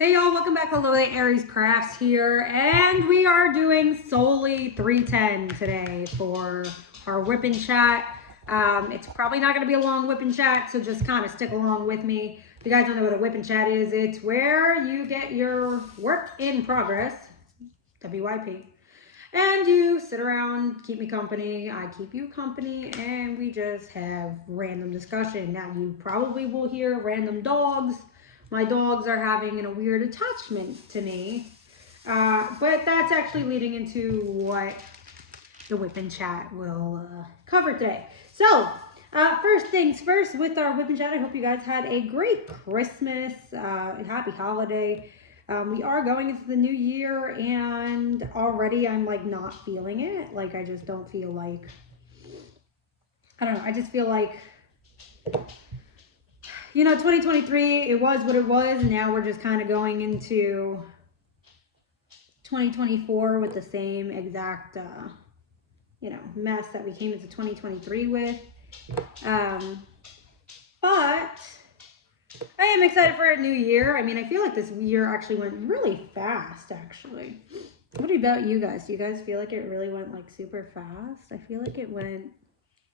Hey y'all, welcome back to Lily Aries Crafts here, and we are doing solely 310 today for our whip and chat. It's probably not going to be a long whip and chat, so just kind of stick along with me. If you guys don't know what a whip and chat is, it's where you get your work in progress, WIP, and you sit around, keep me company, I keep you company, and we just have random discussion. Now, you probably will hear random dogs. My dogs are having a weird attachment to me. But that's actually leading into what the whip and chat will cover today. So, first things first, with our whip and chat, I hope you guys had a great Christmas, happy holiday. We are going into the new year, and already I'm like not feeling it. Like, I just don't feel like, I don't know, I just feel like, 2023, it was what it was. And now we're just kind of going into 2024 with the same exact, mess that we came into 2023 with. But I am excited for a new year. I mean, I feel like this year actually went really fast, actually. What about you guys? Do you guys feel like it really went like super fast? I feel like it went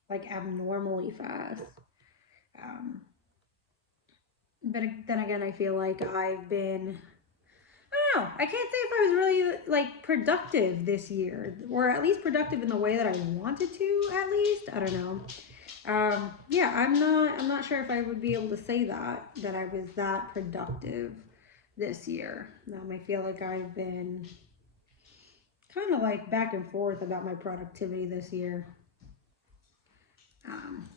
like abnormally fast. But then again, I feel like I've been, I don't know, I can't say if I was really like productive this year, or at least productive in the way that I wanted to, at least. I don't know. Yeah, I'm not sure if I would be able to say that I was that productive this year. I feel like I've been kind of like back and forth about my productivity this year. Um,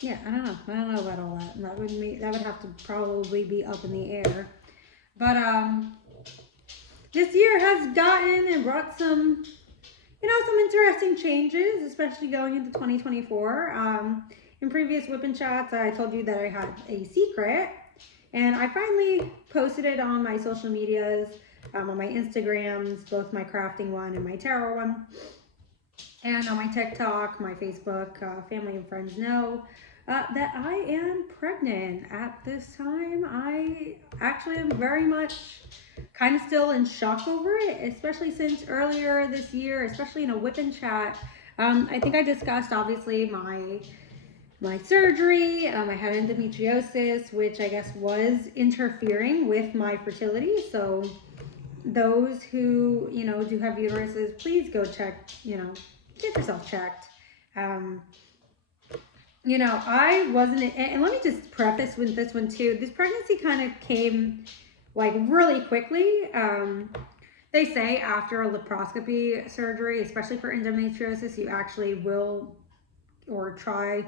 yeah, I don't know. I don't know about all that. That would have to probably be up in the air. But this year has gotten and brought some some interesting changes, especially going into 2024. In previous whip and chats, I told you that I had a secret, and I finally posted it on my social medias, on my Instagrams, both my crafting one and my tarot one, and on my TikTok, my Facebook. Family and friends know that I am pregnant at this time. I actually am very much kind of still in shock over it, especially since earlier this year, especially in a whip and chat. I think I discussed obviously my surgery. I had endometriosis, which I guess was interfering with my fertility. So those who do have uteruses, please go check. Get yourself checked. Um, I wasn't, and let me just preface with this one too. This pregnancy kind of came like really quickly. They say after a laparoscopy surgery, especially for endometriosis, you actually will or try,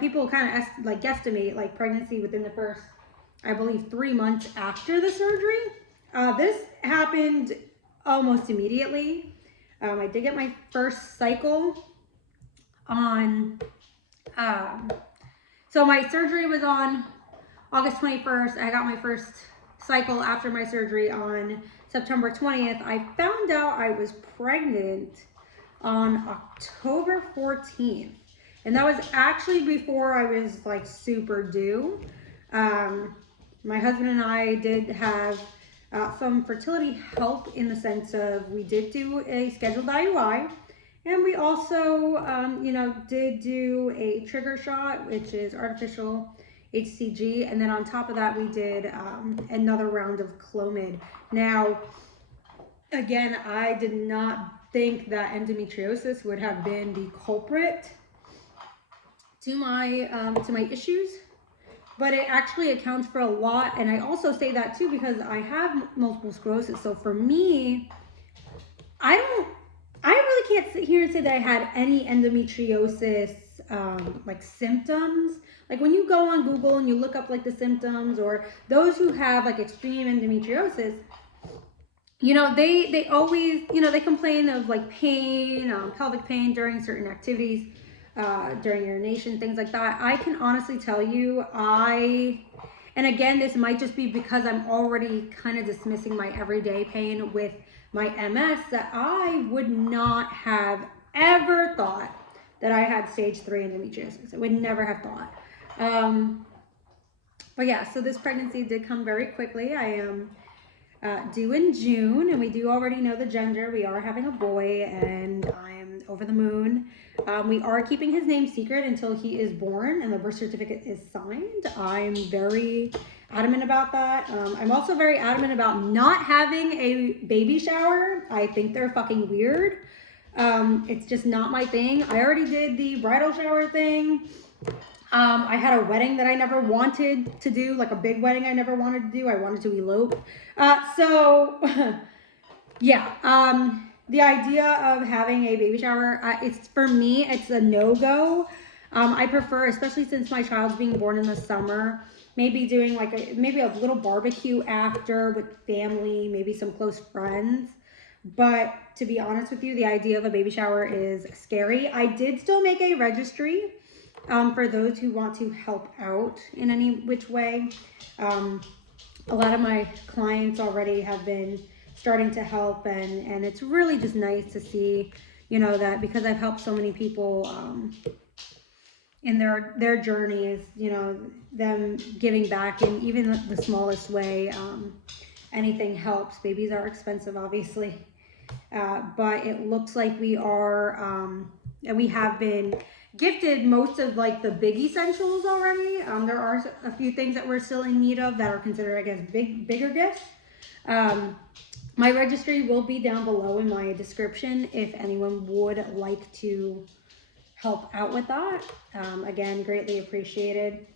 people kind of like guesstimate like pregnancy within the first, I believe, 3 months after the surgery. This happened almost immediately. I did get my first cycle on, so my surgery was on August 21st. I got my first cycle after my surgery on September 20th. I found out I was pregnant on October 14th. And that was actually before I was like super due. My husband and I did have some fertility help in the sense of we did do a scheduled IUI. And we also, did do a trigger shot, which is artificial HCG. And then on top of that, we did another round of Clomid. Now, again, I did not think that endometriosis would have been the culprit to my issues, but it actually accounts for a lot. And I also say that too because I have multiple sclerosis. So for me, I really can't sit here and say that I had any endometriosis like symptoms. Like when you go on Google and you look up like the symptoms, or those who have like extreme endometriosis, they always, they complain of like pain, pelvic pain during certain activities, during urination, things like that. I can honestly tell you, and again, this might just be because I'm already kind of dismissing my everyday pain with my MS, that I would not have ever thought that I had stage 3 endometriosis. I would never have thought. But yeah, so this pregnancy did come very quickly. I am due in June, and we do already know the gender. We are having a boy, and I am over the moon. We are keeping his name secret until he is born and the birth certificate is signed. I'm very adamant about that. I'm also very adamant about not having a baby shower. I think they're fucking weird. It's just not my thing. I already did the bridal shower thing. I had a wedding that I never wanted to do, like a big wedding I never wanted to do. I wanted to elope. So, yeah, the idea of having a baby shower, it's for me, it's a no-go. I prefer, especially since my child's being born in the summer, maybe doing like maybe a little barbecue after with family, maybe some close friends. But to be honest with you, the idea of a baby shower is scary. I did still make a registry for those who want to help out in any which way. A lot of my clients already have been starting to help, and it's really just nice to see, you know, that because I've helped so many people in their journeys, you know, them giving back in even the smallest way. Anything helps. Babies are expensive, obviously. But it looks like we are, and we have been gifted most of like the big essentials already. There are a few things that we're still in need of that are considered, I guess, bigger gifts. My registry will be down below in my description if anyone would like to help out with that. Again, greatly appreciated.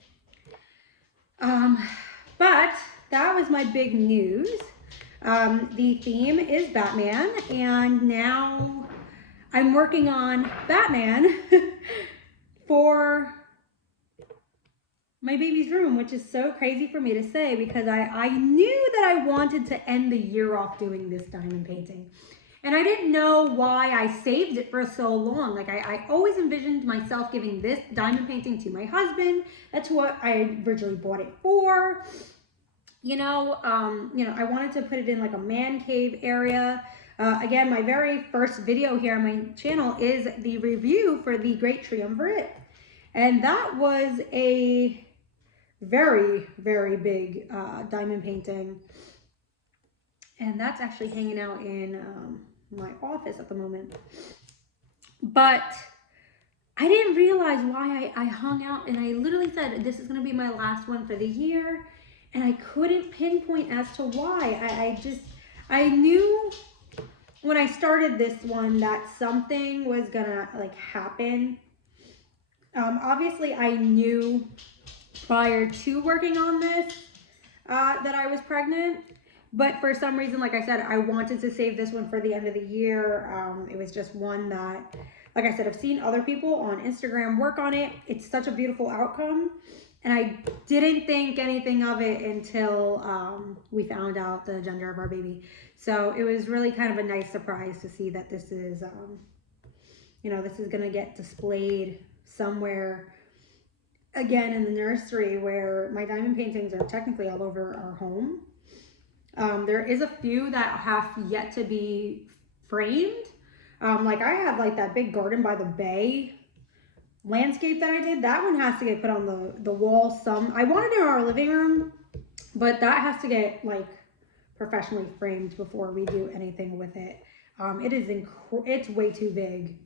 But that was my big news. The theme is Batman, and now I'm working on Batman for my baby's room, which is so crazy for me to say because I knew that I wanted to end the year off doing this diamond painting. And I didn't know why I saved it for so long. Like I always envisioned myself giving this diamond painting to my husband. That's what I originally bought it for. You know, I wanted to put it in like a man cave area. Again, my very first video here on my channel is the review for the Great Triumvirate. And that was a very, very big diamond painting. And that's actually hanging out in my office at the moment. But I didn't realize why I hung out, and I literally said, this is going to be my last one for the year. And I couldn't pinpoint as to why. I knew when I started this one that something was gonna like happen. Obviously I knew prior to working on this that I was pregnant, but for some reason, like I said, I wanted to save this one for the end of the year. It was just one that, like I said, I've seen other people on Instagram work on it. It's such a beautiful outcome. And I didn't think anything of it until we found out the gender of our baby. So it was really kind of a nice surprise to see that this is, you know, this is going to get displayed somewhere again in the nursery where my diamond paintings are technically all over our home. There is a few that have yet to be framed. Like I have like that big garden by the bay landscape that I did. That one has to get put on the wall. I wanted it in our living room, but that has to get like professionally framed before we do anything with it. It's way too big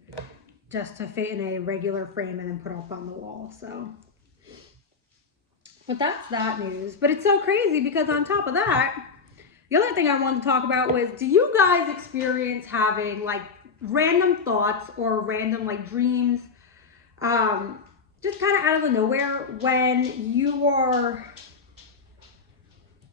just to fit in a regular frame and then put up on the wall. So, but that's that news. But it's so crazy because on top of that, the other thing I wanted to talk about was, do you guys experience having like random thoughts or random like dreams, just kind of out of the nowhere when you are,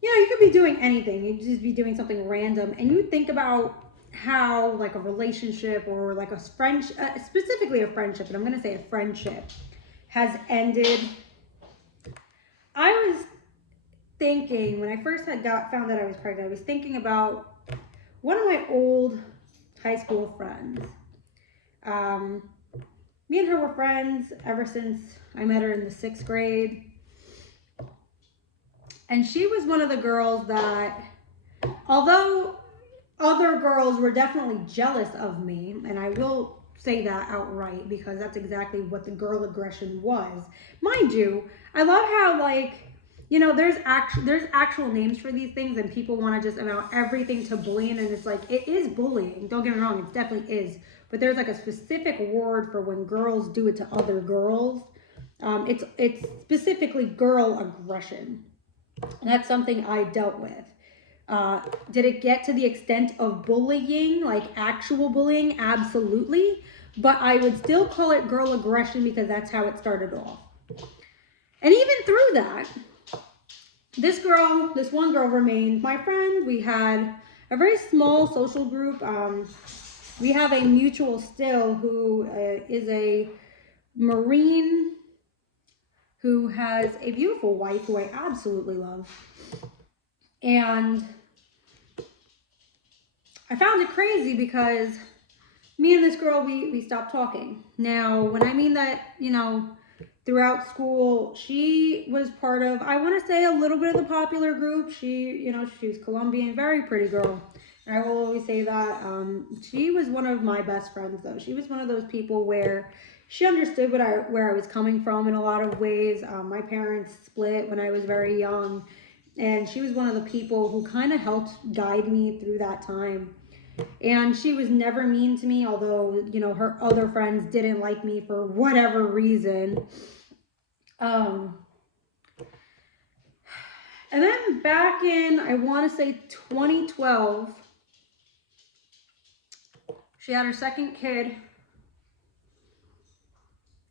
you know, you could be doing anything. You just be doing something random and you think about how like a relationship or like a friendship, specifically a friendship, and I'm going to say a friendship has ended. I was thinking when I first found out I was pregnant, I was thinking about one of my old high school friends. Me and her were friends ever since I met her in the 6th grade. And she was one of the girls that, although other girls were definitely jealous of me, and I will say that outright because that's exactly what the girl aggression was. Mind you, I love how like you know, there's actual names for these things, and people want to just amount everything to bullying, and it's like, it is bullying. Don't get me wrong, it definitely is. But there's like a specific word for when girls do it to other girls. It's specifically girl aggression. And that's something I dealt with. Did it get to the extent of bullying, like actual bullying? Absolutely. But I would still call it girl aggression because that's how it started off. And even through that, this one girl remained my friend. We had a very small social group. We have a mutual still who is a Marine who has a beautiful wife who I absolutely love. And I found it crazy because me and this girl, we stopped talking. Now, when I mean that, you know, throughout school, she was part of, I want to say, a little bit of the popular group. She was Colombian, very pretty girl. I will always say that. She was one of my best friends, though. She was one of those people where she understood where I was coming from in a lot of ways. My parents split when I was very young, and she was one of the people who kind of helped guide me through that time. And she was never mean to me, although, you know, her other friends didn't like me for whatever reason. And then back in, I want to say 2012, she had her second kid.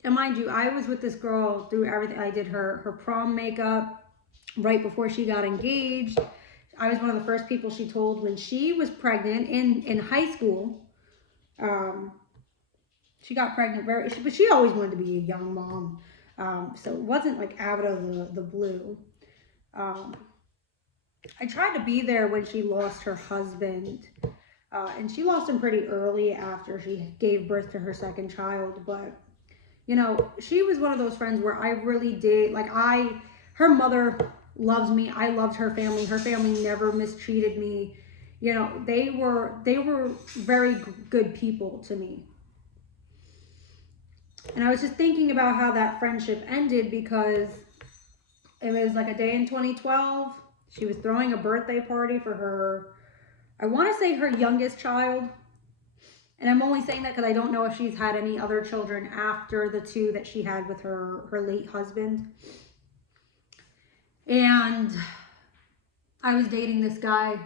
And mind you, I was with this girl through everything. I did her prom makeup right before she got engaged. I was one of the first people she told when she was pregnant in high school. She got pregnant but she always wanted to be a young mom. So it wasn't like out of the blue. I tried to be there when she lost her husband. And she lost him pretty early after she gave birth to her second child. But, you know, she was one of those friends where I really did, like, her mother loves me. I loved her family. Her family never mistreated me. You know, they were very good people to me. And I was just thinking about how that friendship ended because it was like a day in 2012. She was throwing a birthday party for her, I want to say her youngest child. And I'm only saying that because I don't know if she's had any other children after the two that she had with her late husband. And I was dating this guy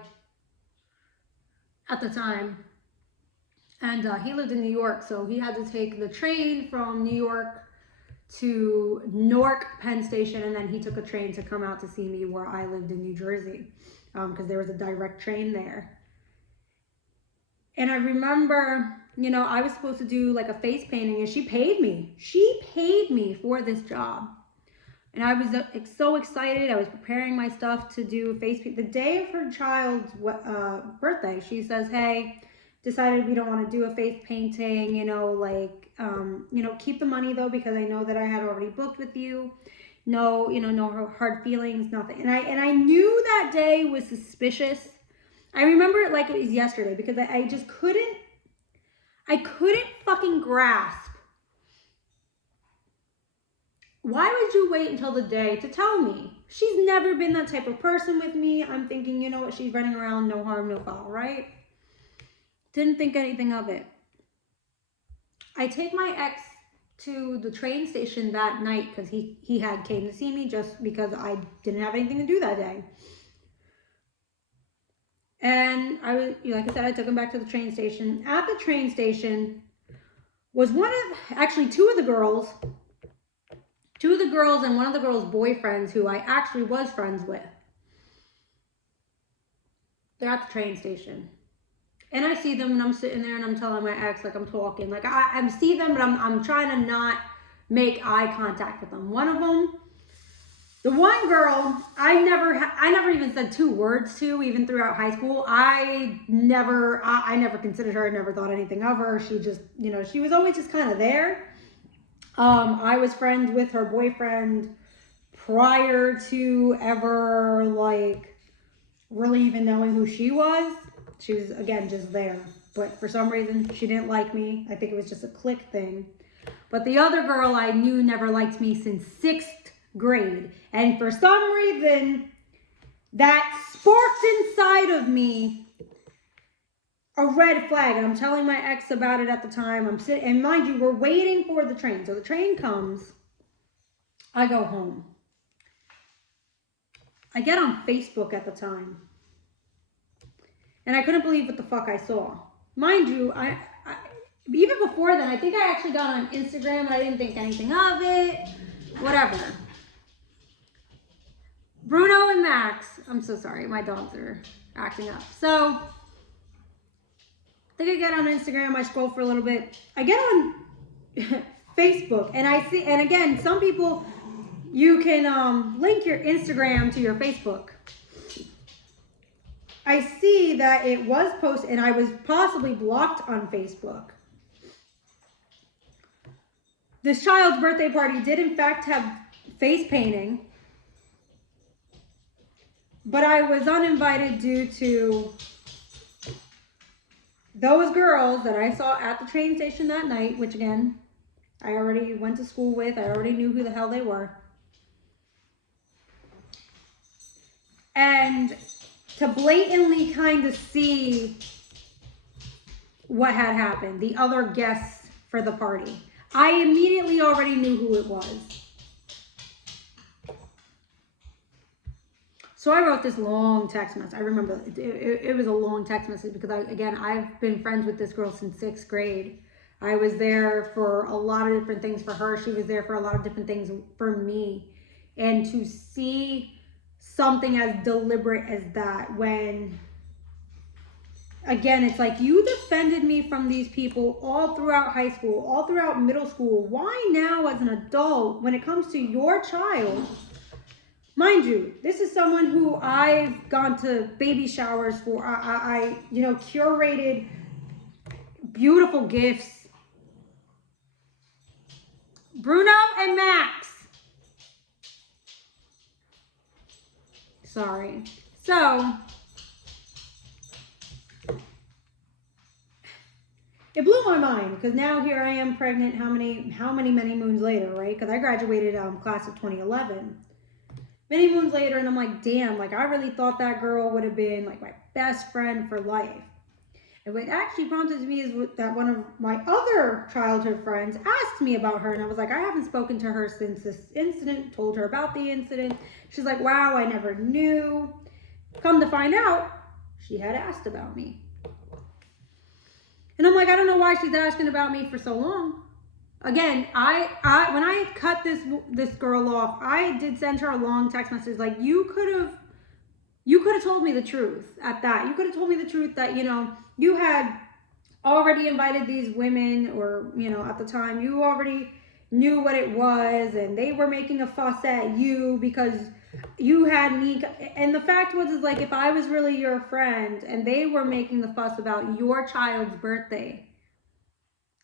at the time. And he lived in New York, so he had to take the train from New York to Newark Penn Station, and then he took a train to come out to see me where I lived in New Jersey, because there was a direct train there. And I remember, you know, I was supposed to do like a face painting, and she paid me. She paid me for this job. And I was so excited. I was preparing my stuff to do a face paint. The day of her child's birthday, she says, hey, decided we don't want to do a face painting, you know, like, you know, keep the money though, because I know that I had already booked with you. No, you know, no hard feelings, nothing. And I knew that day was suspicious. I remember it like it was yesterday because I just couldn't fucking grasp. Why would you wait until the day to tell me? She's never been that type of person with me. I'm thinking, you know what, she's running around, no harm, no foul, right? Didn't think anything of it. I take my ex to the train station that night because he had came to see me just because I didn't have anything to do that day. And I was, like I said, I took him back to the train station. At the train station was two of the girls and one of the girls' boyfriends who I actually was friends with. They're at the train station. And I see them and I'm sitting there and I'm telling my ex, like I'm talking. Like I see them, but I'm trying to not make eye contact with them. One of them, the one girl, I never even said two words to, even throughout high school. I never considered her, I never thought anything of her. She just, you know, she was always just kind of there. I was friends with her boyfriend prior to ever, like, really even knowing who she was. She was, again, just there. But for some reason, she didn't like me. I think it was just a clique thing. But the other girl I knew never liked me since 6th grade. And for some reason, that sparked inside of me a red flag. And I'm telling my ex about it at the time. I'm sitting, and mind you, we're waiting for the train. So the train comes. I go home. I get on Facebook at the time. And I couldn't believe what the fuck I saw. Mind you, I even before then, I think I actually got on Instagram and I didn't think anything of it. Whatever. Bruno and Max. I'm so sorry. My dogs are acting up. So, I think I get on Instagram. I scroll for a little bit. I get on Facebook and I see, and again, some people, you can link your Instagram to your Facebook. I see that it was posted and I was possibly blocked on Facebook. This child's birthday party did in fact have face painting, but I was uninvited due to those girls that I saw at the train station that night, which again, I already went to school with. I already knew who the hell they were. And to blatantly kind of see what had happened, the other guests for the party, I immediately already knew who it was. So I wrote this long text message. I remember it was a long text message because I've been friends with this girl since 6th grade. I was there for a lot of different things for her. She was there for a lot of different things for me. And to see something as deliberate as that, when, again, it's like you defended me from these people all throughout high school, all throughout middle school. Why now as an adult, when it comes to your child? Mind you, this is someone who I've gone to baby showers for. I curated beautiful gifts. Bruno and Max. Sorry. So, it blew my mind because now here I am pregnant many moons later, right? Because I graduated class of 2011. Many moons later, and I'm like, damn, like I really thought that girl would have been like my best friend for life. And what actually prompted me is that one of my other childhood friends asked me about her, and I was like, I haven't spoken to her since this incident, told her about the incident. She's like, wow, I never knew. Come to find out, she had asked about me. And I'm like, I don't know why she's asking about me for so long. Again, when I cut this girl off, I did send her a long text message like, you could have told me the truth at that. You could have told me the truth that, you had already invited these women, or, at the time you already knew what it was and they were making a fuss at you because you had me. And the fact was, is like, if I was really your friend and they were making the fuss about your child's birthday,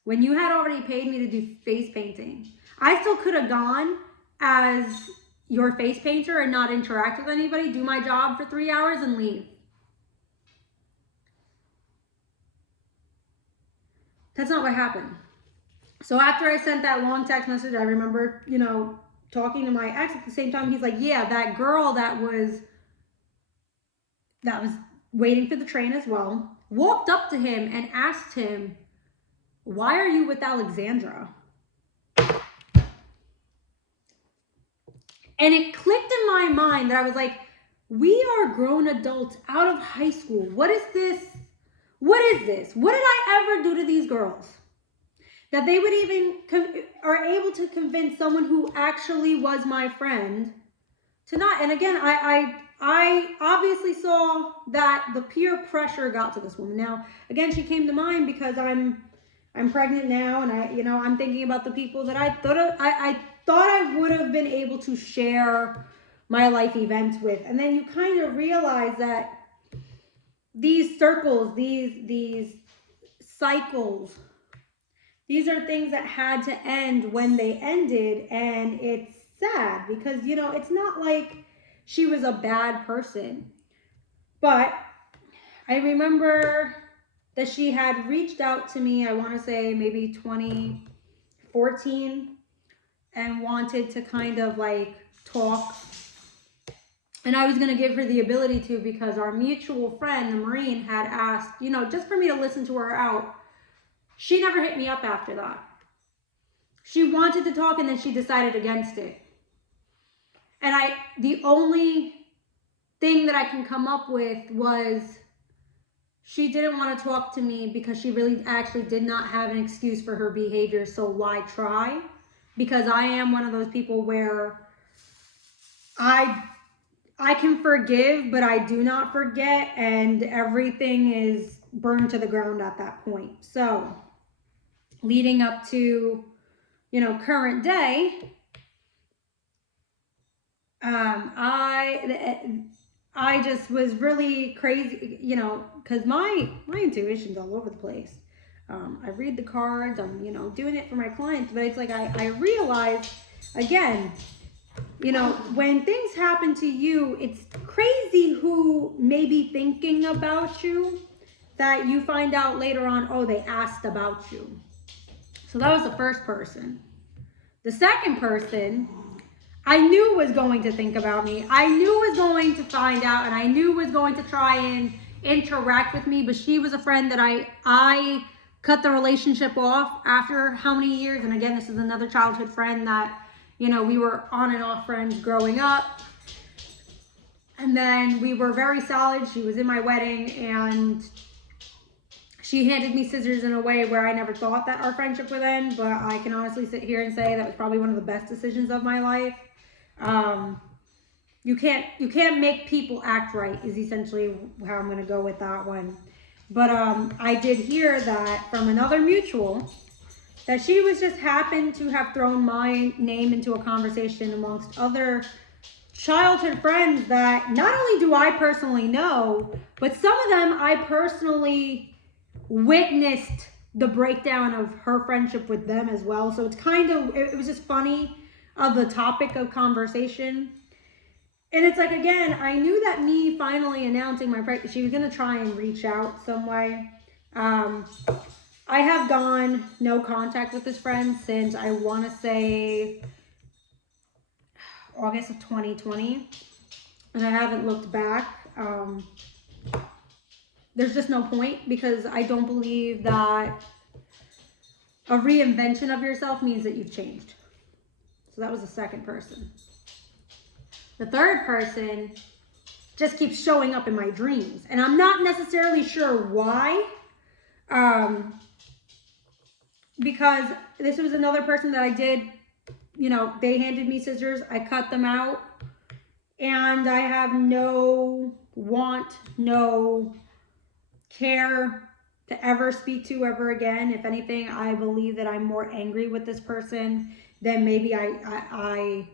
when you had already paid me to do face painting, I still could have gone as your face painter and not interact with anybody, do my job for 3 hours and leave. That's not what happened. So after I sent that long text message, I remember, talking to my ex at the same time. He's like, yeah, that girl that was waiting for the train as well, walked up to him and asked him, why are you with Alexandra? And it clicked in my mind that I was like, we are grown adults out of high school. What is this? What is this? What did I ever do to these girls that they would even are able to convince someone who actually was my friend to not? And again, I obviously saw that the peer pressure got to this woman. Now, again, she came to mind because I'm pregnant now, and I'm thinking about the people that I thought I would have been able to share my life events with. And then you kind of realize that these circles, these cycles, these are things that had to end when they ended. And it's sad because, it's not like she was a bad person. But I remember that she had reached out to me, I want to say maybe 2014, and wanted to kind of like talk. And I was going to give her the ability to, because our mutual friend, the Marine, had asked, you know, just for me to listen to her out. She never hit me up after that. She wanted to talk and then she decided against it. And the only thing that I can come up with was she didn't want to talk to me because she really actually did not have an excuse for her behavior. So why try? Because I am one of those people where I can forgive, but I do not forget, and everything is burned to the ground at that point. So leading up to, you know, current day, I just was really crazy, you know, because my intuition's all over the place. I read the cards, I'm, you know, doing it for my clients, but it's like I realize, again, you know, when things happen to you, it's crazy who may be thinking about you that you find out later on, oh, they asked about you. So that was the first person. The second person, I knew was going to think about me. I knew was going to find out, and I knew was going to try and interact with me, but she was a friend that I cut the relationship off after how many years? And again, this is another childhood friend that, you know, we were on and off friends growing up. And then we were very solid. She was in my wedding, and she handed me scissors in a way where I never thought that our friendship would end, but I can honestly sit here and say that was probably one of the best decisions of my life. You can't make people act right is essentially how I'm going to go with that one. But I did hear that from another mutual that she was just happened to have thrown my name into a conversation amongst other childhood friends that not only do I personally know, but some of them I personally witnessed the breakdown of her friendship with them as well. So it's kind of, it was just funny of the topic of conversation. And it's like, again, I knew that me finally announcing my pregnancy, she was going to try and reach out some way. I have gone no contact with this friend since I want to say August of 2020, and I haven't looked back. There's just no point, because I don't believe that a reinvention of yourself means that you've changed. So that was the second person. The third person just keeps showing up in my dreams, and I'm not necessarily sure why. Because this was another person that I did, you know, they handed me scissors, I cut them out, and I have no want, no care to ever speak to ever again. If anything, I believe that I'm more angry with this person than maybe I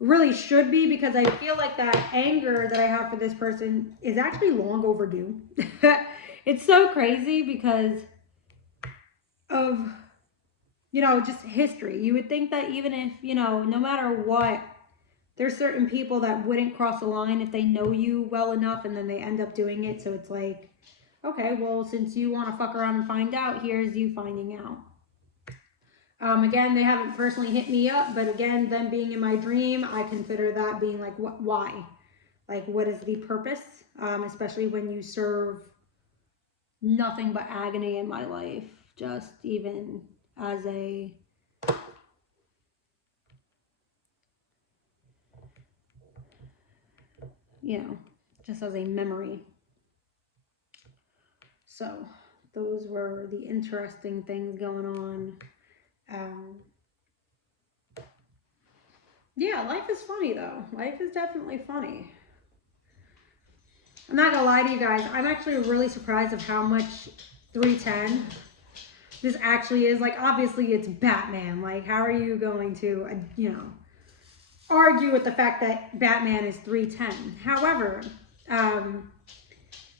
really should be, because I feel like that anger that I have for this person is actually long overdue. It's so crazy because of, you know, just history. You would think that even if, you know, no matter what, there's certain people that wouldn't cross the line if they know you well enough, and then they end up doing it. So it's like, okay, well, since you want to fuck around and find out, here's you finding out. Again, they haven't personally hit me up, but again, them being in my dream, I consider that being like, why? Like, what is the purpose? Especially when you serve nothing but agony in my life, just even as a you know, just as a memory. So those were the interesting things going on. Yeah, life is funny though. Life is definitely funny. I'm not gonna lie to you guys, I'm actually really surprised of how much 310 this actually is. Like, obviously it's Batman. Like, how are you going to, you know, argue with the fact that Batman is 310? However,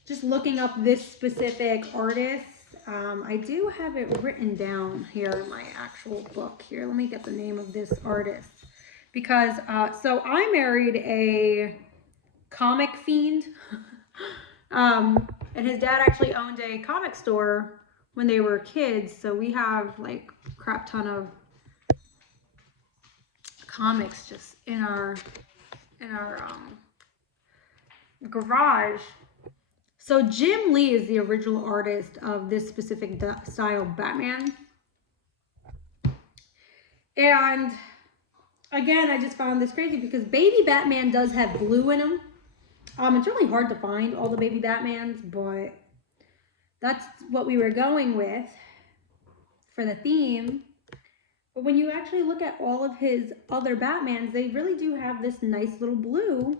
just looking up this specific artist, I do have it written down here in my actual book here. Let me get the name of this artist. Because, so I married a comic fiend. And his dad actually owned a comic store when they were kids. So we have like a crap ton of comics just in our garage. So Jim Lee is the original artist of this specific style Batman. And again, I just found this crazy because Baby Batman does have blue in him. It's really hard to find all the Baby Batmans, but that's what we were going with for the theme. But when you actually look at all of his other Batmans, they really do have this nice little blue.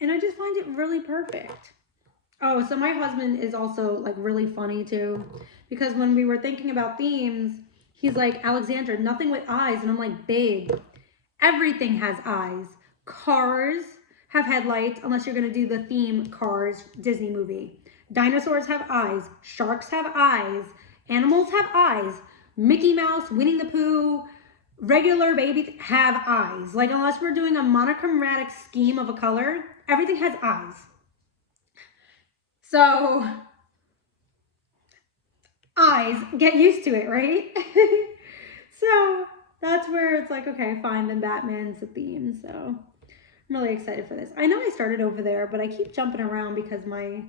And I just find it really perfect. Oh, so my husband is also like really funny too. Because when we were thinking about themes, he's like, Alexandra, nothing with eyes. And I'm like, babe, everything has eyes. Cars have headlights, unless you're going to do the theme Cars Disney movie. Dinosaurs have eyes. Sharks have eyes. Animals have eyes. Mickey Mouse, Winnie the Pooh, regular babies have eyes. Like, unless we're doing a monochromatic scheme of a color, everything has eyes. So, eyes, get used to it, right? So, that's where it's like, okay, fine, then Batman's the theme. So, I'm really excited for this. I know I started over there, but I keep jumping around because my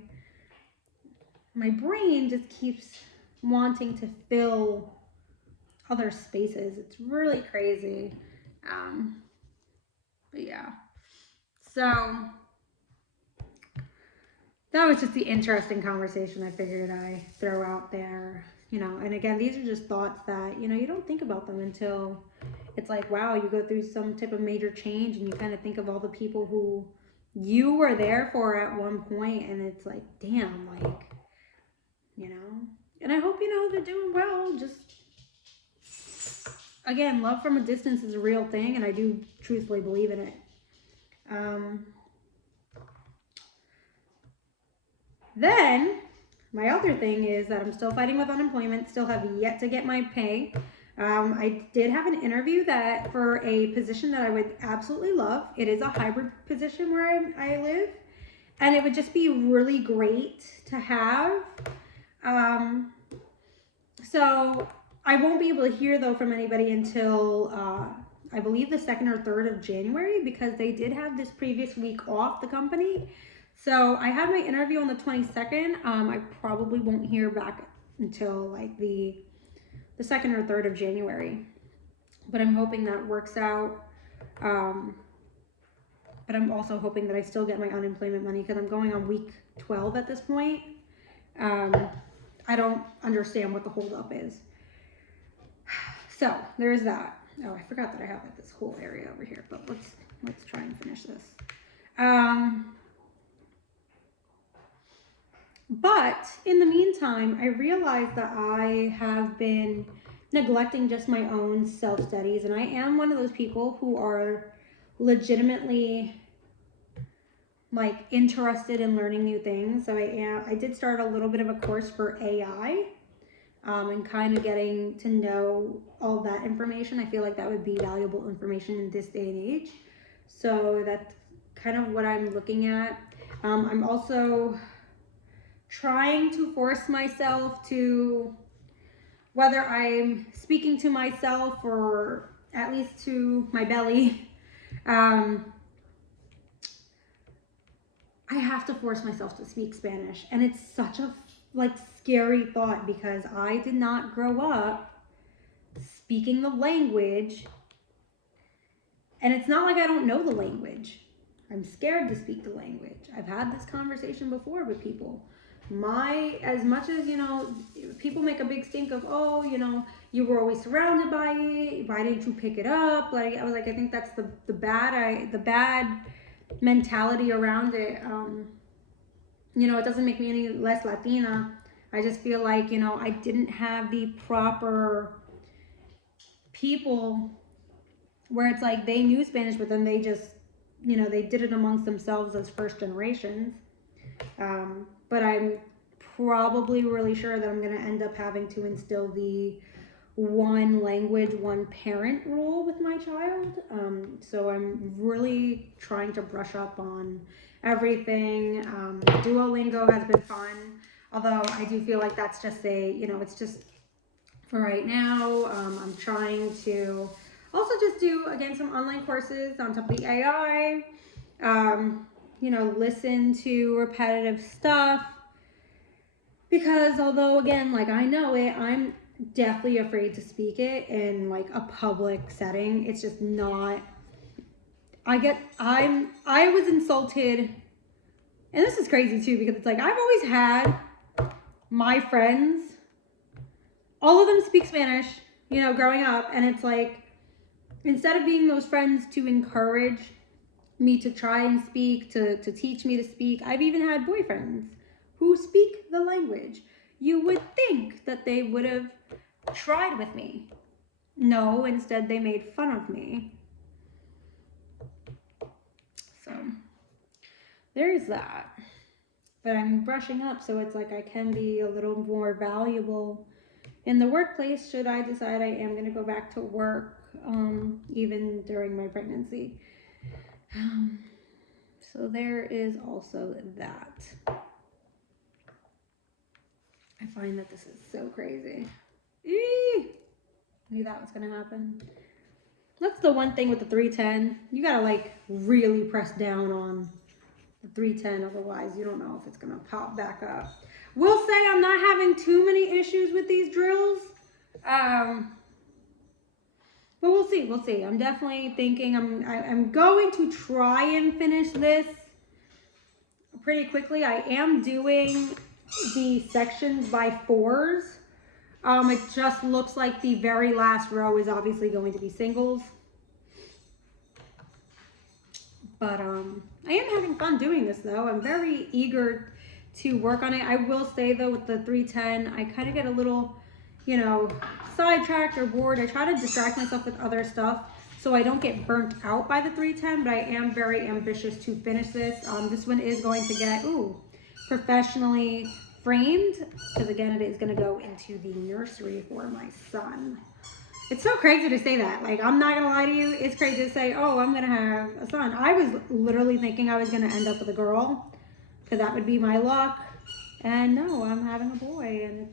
brain just keeps wanting to fill other spaces. It's really crazy. But yeah. So that was just the interesting conversation I figured I'd throw out there. You know, and again, these are just thoughts that, you know, you don't think about them until it's like, wow, you go through some type of major change and you kind of think of all the people who you were there for at one point, and it's like, damn, like, you know. And I hope, you know, they're doing well. Just, again, love from a distance is a real thing, and I do truthfully believe in it. Then, my other thing is that I'm still fighting with unemployment, still have yet to get my pay. I did have an interview that for a position that I would absolutely love. It is a hybrid position where I live, and it would just be really great to have. So I won't be able to hear though from anybody until I believe the 2nd or 3rd of January, because they did have this previous week off, the company. So I had my interview on the 22nd. I probably won't hear back until like the 2nd or 3rd of January, but I'm hoping that works out. But I'm also hoping that I still get my unemployment money, because I'm going on week 12 at this point. I don't understand what the holdup is. So there's that. Oh, I forgot that I have like this whole area over here, but let's try and finish this. But in the meantime, I realized that I have been neglecting just my own self-studies, and I am one of those people who are legitimately like interested in learning new things. So I did start a little bit of a course for AI, and kind of getting to know all that information. I feel like that would be valuable information in this day and age. So that's kind of what I'm looking at. I'm also trying to force myself to, whether I'm speaking to myself or at least to my belly, I have to force myself to speak Spanish. And it's such a like scary thought, because I did not grow up speaking the language, and it's not like I don't know the language. I'm scared to speak the language. I've had this conversation before with people. As much as, you know, people make a big stink of, oh, you know, you were always surrounded by it, why didn't you pick it up? Like, I was like, I think that's the bad mentality around it. You know, it doesn't make me any less Latina. I just feel like, you know, I didn't have the proper people where it's like they knew Spanish, but then they just, you know, they did it amongst themselves as first generations. But I'm probably really sure that I'm going to end up having to instill the one language, one parent rule with my child. So I'm really trying to brush up on everything. Duolingo has been fun, although I do feel like that's just you know, it's just for right now. I'm trying to Also just do, again, some online courses on top of the AI. You know, listen to repetitive stuff. Because although, again, like I know it, I'm definitely afraid to speak it in like a public setting. It's just not, I was insulted. And this is crazy too, because it's like, I've always had my friends, all of them speak Spanish, you know, growing up. And it's like, instead of being those friends to encourage me to try and speak, to teach me to speak, I've even had boyfriends who speak the language. You would think that they would have tried with me. No, instead they made fun of me. So there's that. But I'm brushing up, so it's like I can be a little more valuable in the workplace should I decide I am going to go back to work, even during my pregnancy. So there is also that. I find that this is so crazy. Eee! Knew that was going to happen. That's the one thing with the 310. You got to like really press down on the 310, otherwise you don't know if it's going to pop back up. Will say I'm not having too many issues with these drills. But we'll see. We'll see. I'm definitely thinking I'm going to try and finish this pretty quickly. I am doing the sections by 4s. It just looks like the very last row is obviously going to be singles. But I am having fun doing this though. I'm very eager to work on it. I will say though, with the 310, I kind of get a little, you know, sidetracked or bored. I try to distract myself with other stuff so I don't get burnt out by the 310, but I am very ambitious to finish this. This one is going to get, professionally framed, because again, it is going to go into the nursery for my son. It's so crazy to say that. Like, I'm not going to lie to you. It's crazy to say, oh, I'm going to have a son. I was literally thinking I was going to end up with a girl, because that would be my luck. And no, I'm having a boy, and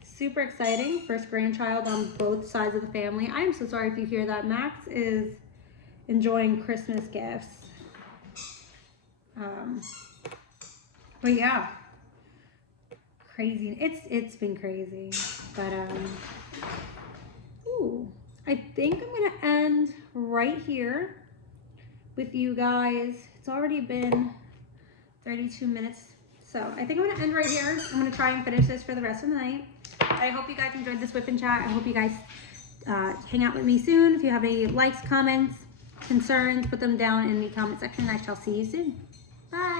it's super exciting. First grandchild on both sides of the family. I'm so sorry if you hear that. Max is enjoying Christmas gifts. But yeah, crazy. It's been crazy. But I think I'm gonna end right here with you guys. It's already been 32 minutes. So I think I'm gonna end right here. I'm gonna try and finish this for the rest of the night. I hope you guys enjoyed this WIP and chat. I hope you guys hang out with me soon. If you have any likes, comments, concerns, put them down in the comment section. I shall see you soon. Bye.